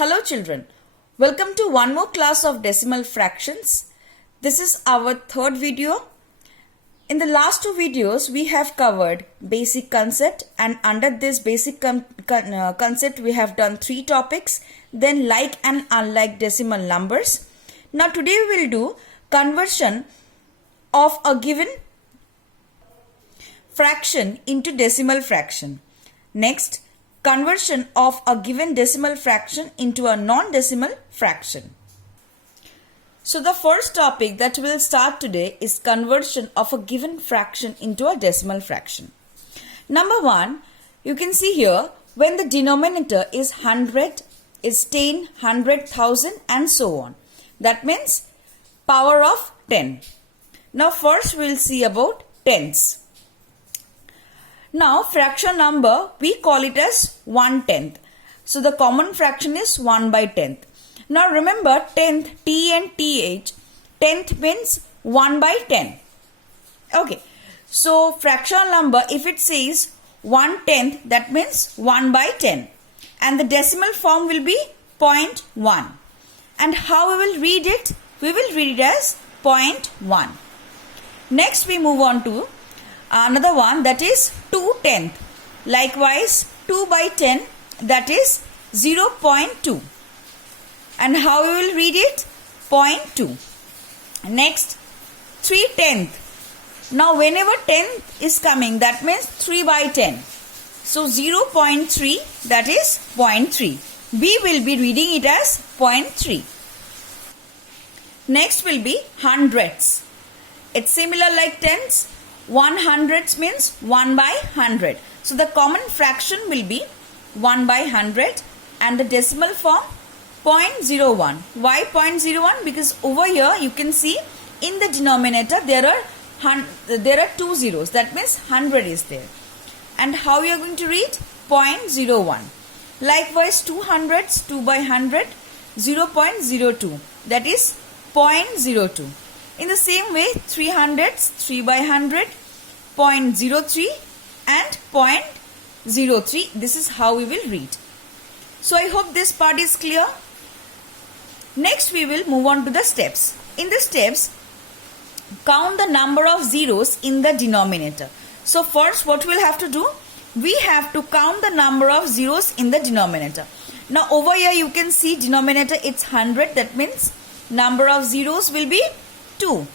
Hello children, welcome to one more class of decimal fractions. This is our third video. In the last two videos we have covered basic concept, and under this basic concept we have done three topics, then like and unlike decimal numbers. Now today we will do conversion of a given fraction into decimal fraction. Next, conversion of a given decimal fraction into a non-decimal fraction. So the first topic that we'll start today is conversion of a given fraction into a decimal fraction. Number one, you can see here when the denominator is 100, is 10, 100,000 and so on. That means power of 10. Now first we'll see about tens. Now fraction number we call it as 1/10. So the common fraction is 1 by 10th. Now remember 10th, T and TH, 10th means 1 by 10. Okay. So fractional number, if it says 1/10, that means 1 by 10. And the decimal form will be 0.1. And how we will read it? We will read it as 0.1. Next we move on to another one, that is 2/10. Likewise 2 by 10, that is 0.2. And how we will read it? 0.2. Next 3/10. Now whenever 10 is coming, that means 3 by 10. So 0.3, that is 0.3. We will be reading it as 0.3. Next will be hundreds. It's similar like tens. 100 means 1 by 100. So the common fraction will be 1 by 100 and the decimal form 0.01. Why 0.01? Because over here you can see in the denominator there are two zeros. That means 100 is there. And how you are going to read? 0.01. Likewise 200s, 2 by 100, 0.02. That is 0.02. In the same way 300s, 3 by 100, 0.03 and 0.03. This is how we will read. So I hope this part is clear. Next we will move on to the steps. In the steps, count the number of zeros in the denominator. So first what we'll have to do? We have to count the number of zeros in the denominator. Now over here you can see denominator it's 100. That means number of zeros will be 2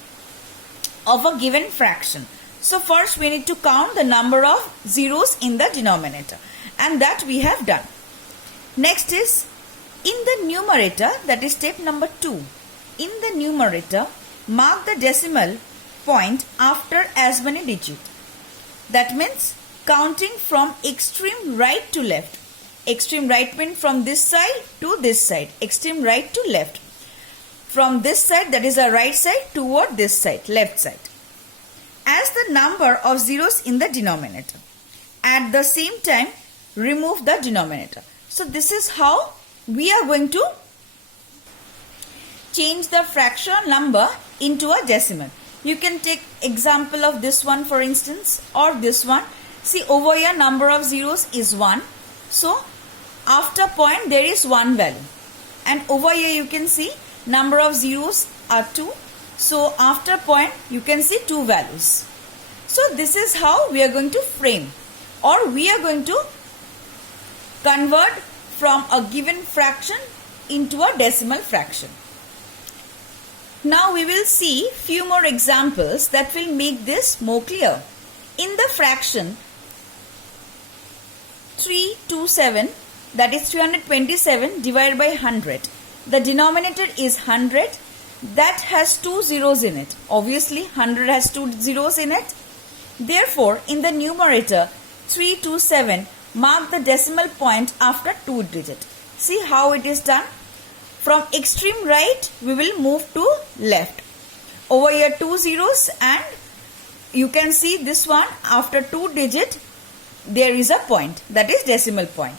of a given fraction. So first we need to count the number of zeros in the denominator, and that we have done. Next is in the numerator, that is step number 2. In the numerator, mark the decimal point after as many digits. That means counting from extreme right to left. Extreme right means from this side to this side. Extreme right to left. From this side, that is the right side, toward this side, left side. As the number of zeros in the denominator. At the same time, remove the denominator. So this is how we are going to change the fractional number into a decimal. You can take example of this one for instance, or this one. See over here number of zeros is 1. So after point there is 1 value. And over here you can see number of zeros are 2. So after point you can see 2 values. So this is how we are going to frame, or we are going to convert from a given fraction into a decimal fraction. Now we will see few more examples that will make this more clear. In the fraction 327, that is 327 divided by 100. The denominator is 100. That has 2 zeros in it. Obviously 100 has 2 zeros in it. Therefore in the numerator 327, mark the decimal point after 2 digits. See how it is done. From extreme right we will move to left. Over here 2 zeros, and you can see this one after 2 digits there is a point, that is decimal point.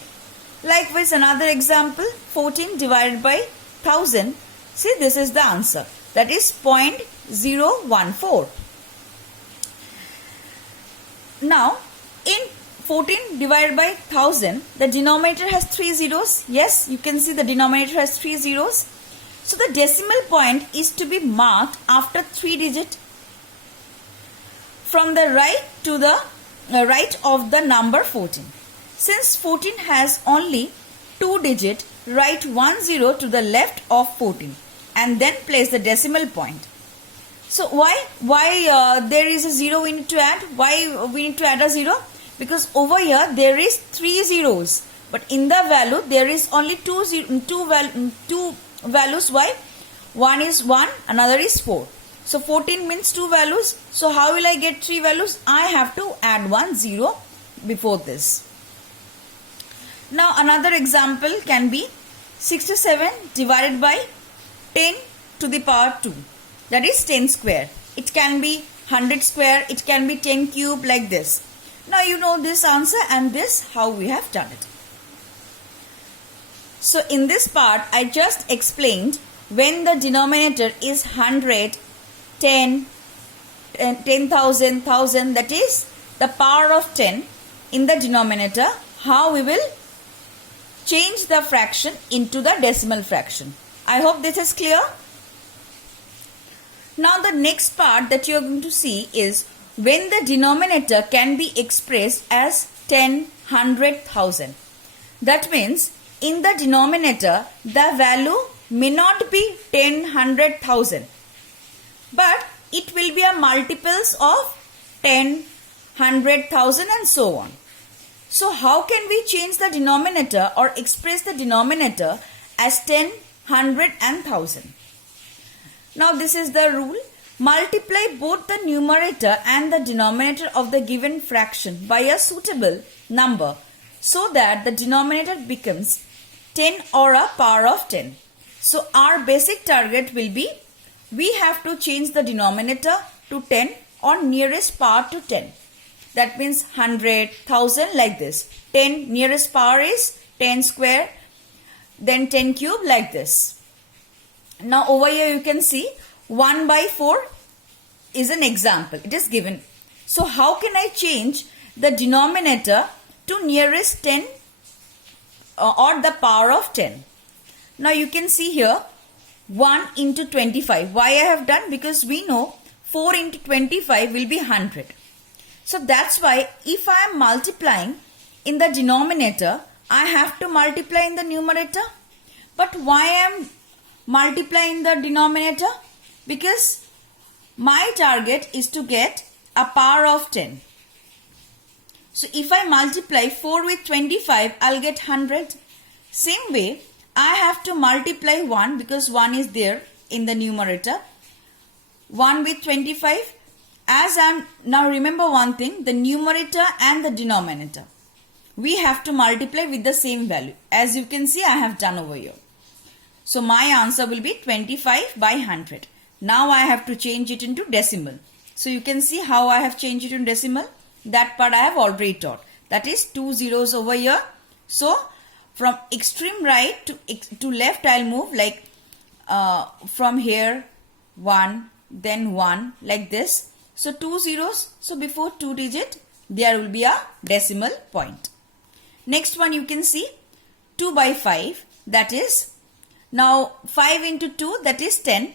Likewise another example, 14 divided by 1000. See this is the answer, that is 0.014. Now in 14 divided by 1000, the denominator has 3 zeros. Yes, you can see the denominator has 3 zeros. So the decimal point is to be marked after 3 digit from the right to the right of the number 14. Since 14 has only 2 digit, write 1 0 to the left of 14 and then place the decimal point. So why there is a 0 we need to add? Why we need to add a 0? Because over here there is 3 zeros, but in the value there is only two values. Why? One is 1, another is 4. So 14 means 2 values. So how will I get 3 values? I have to add 1 0 before this. Now another example can be 67 divided by 10 to the power 2. That is 10 square. It can be 100 square. It can be 10 cube, like this. Now you know this answer and this how we have done it. So in this part I just explained when the denominator is 100, 10, 10,000, 1000, that is the power of 10 in the denominator, how we will change the fraction into the decimal fraction. I hope this is clear. Now the next part that you are going to see is when the denominator can be expressed as 10, 100, 1000. That means in the denominator the value may not be 10, 100, 1000, but it will be a multiples of 10, 100, 1000 and so on. So how can we change the denominator or express the denominator as 10, 100 and 1000? Now this is the rule. Multiply both the numerator and the denominator of the given fraction by a suitable number so that the denominator becomes 10 or a power of 10. So our basic target will be, we have to change the denominator to 10 or nearest power to 10. That means 100, 1000, like this. 10 nearest power is 10 square, then 10 cube, like this. Now over here you can see 1 by 4 is an example. It is given. So how can I change the denominator to nearest 10 or the power of 10? Now you can see here 1 into 25. Why I have done? Because we know 4 into 25 will be 100. So that's why if I am multiplying in the denominator, I have to multiply in the numerator. But why I am multiplying the denominator? Because my target is to get a power of 10. So if I multiply 4 with 25, I'll get 100. Same way, I have to multiply 1 because 1 is there in the numerator. 1 with 25. Now remember one thing, the numerator and the denominator, we have to multiply with the same value. As you can see, I have done over here. So my answer will be 25 by 100. Now I have to change it into decimal. So you can see how I have changed it into decimal. That part I have already taught. That is 2 zeros over here. So from extreme right to left, I'll move like from here 1, then 1, like this. So 2 zeros. So before 2 digit, there will be a decimal point. Next one you can see 2 by 5. That is, now 5 into 2, that is 10.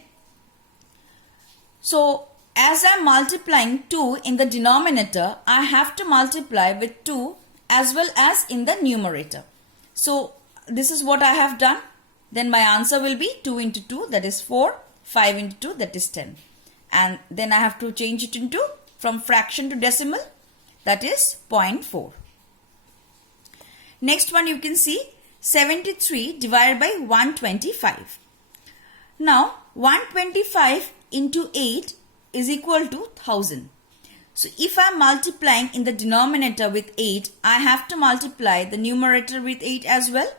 So as I am multiplying 2 in the denominator, I have to multiply with 2 as well as in the numerator. So this is what I have done. Then my answer will be 2 into 2, that is 4. 5 into 2, that is 10. And then I have to change it into from fraction to decimal, that is 0.4. Next one you can see 73 divided by 125. Now 125 into 8 is equal to 1000. So if I am multiplying in the denominator with 8, I have to multiply the numerator with 8 as well.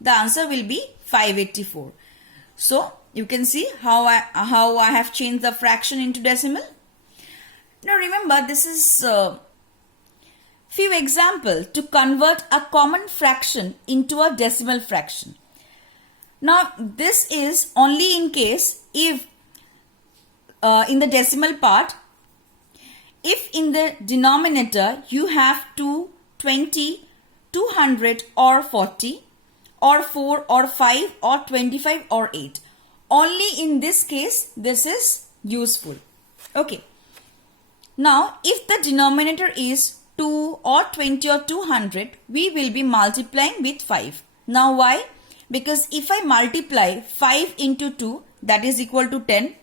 The answer will be 584. So you can see how I have changed the fraction into decimal. Now remember, this is few example to convert a common fraction into a decimal fraction. Now this is only in case if in the decimal part, if in the denominator you have two 20, 200 or 40 or 4 or 5 or 25 or 8. Only in this case this is useful. Okay. Now if the denominator is 2 or 20 or 200, we will be multiplying with 5. Now why? Because if I multiply 5 into 2, that is equal to 10.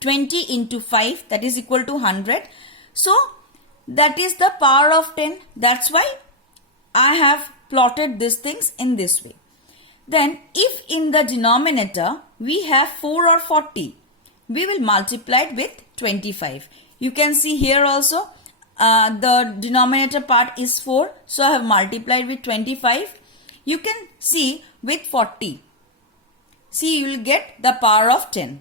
20 into 5, that is equal to 100. So that is the power of 10. That's why I have plotted these things in this way. Then if in the denominator we have 4 or 40, we will multiply it with 25. You can see here also the denominator part is 4. So I have multiplied with 25. You can see with 40. See, you will get the power of 10.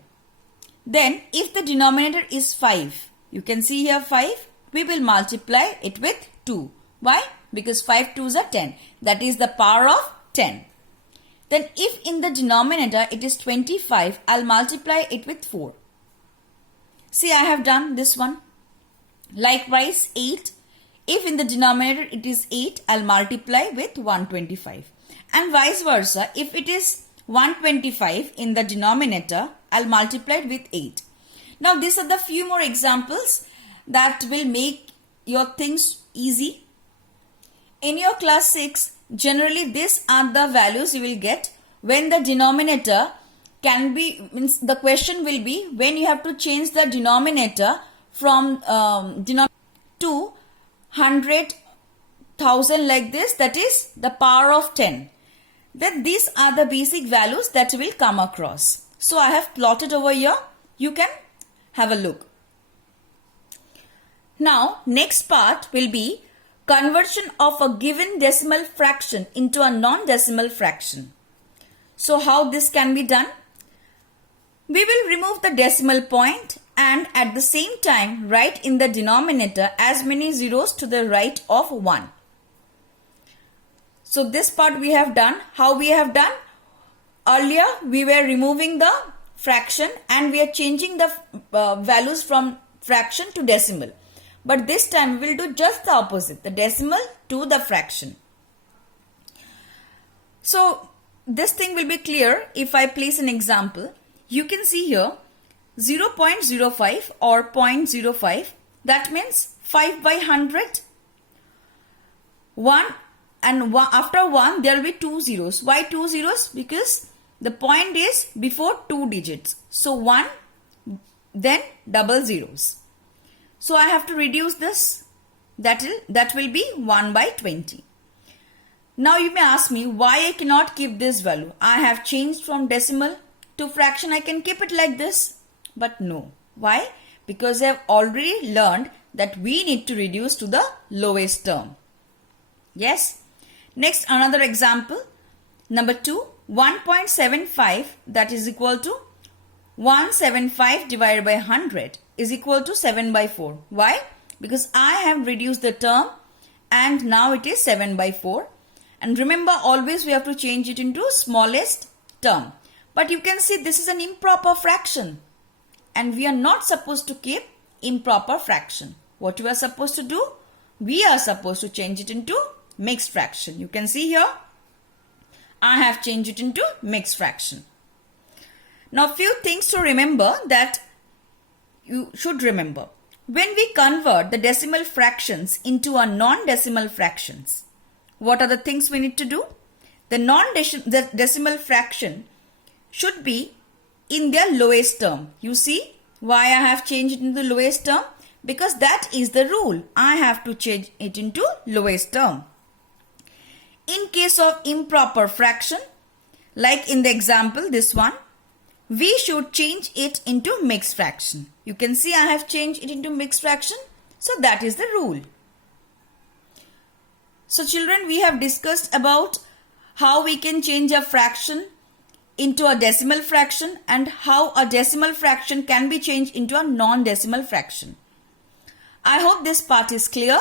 Then if the denominator is 5, you can see here 5, we will multiply it with 2. Why? Because 5 2s are 10. That is the power of 10. Then if in the denominator it is 25, I'll multiply it with 4. See, I have done this one. Likewise 8. If in the denominator it is 8, I'll multiply with 125. And vice versa, if it is 125 in the denominator, I'll multiply it with 8. Now these are the few more examples that will make your things easy. In your class 6, generally these are the values you will get when the denominator can be, means the question will be when you have to change the denominator from to 100, 1000 like this, that is the power of 10. Then these are the basic values that will come across. So I have plotted over here. You can have a look. Now next part will be conversion of a given decimal fraction into a non-decimal fraction. So how this can be done? We will remove the decimal point and at the same time write in the denominator as many zeros to the right of 1. So this part we have done. How we have done? Earlier we were removing the fraction and we are changing the values from fraction to decimal. But this time we will do just the opposite, the decimal to the fraction. So this thing will be clear if I place an example. You can see here 0.05 or 0.05, that means 5 by 100. 1 and after 1 there will be 2 zeros. Why 2 zeros? Because the point is before 2 digits. So 1, then double zeros. So I have to reduce this. That will be 1 by 20. Now you may ask me why I cannot keep this value. I have changed from decimal to fraction. I can keep it like this. But no. Why? Because I have already learned that we need to reduce to the lowest term. Yes. Next, another example. Number 2. 1.75, that is equal to 175 divided by 100 is equal to 7 by 4. Why? Because I have reduced the term and now it is 7 by 4. And remember, always we have to change it into smallest term. But you can see this is an improper fraction. And we are not supposed to keep improper fraction. What we are supposed to do? We are supposed to change it into mixed fraction. You can see here, I have changed it into mixed fraction. Now few things to remember that you should remember. When we convert the decimal fractions into a non-decimal fractions, what are the things we need to do? The decimal fraction should be in their lowest term. You see why I have changed it into the lowest term? Because that is the rule. I have to change it into lowest term. In case of improper fraction, like in the example, this one, we should change it into mixed fraction. You can see I have changed it into mixed fraction. So that is the rule. So children, we have discussed about how we can change a fraction into a decimal fraction and how a decimal fraction can be changed into a non-decimal fraction. I hope this part is clear.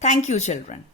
Thank you, children.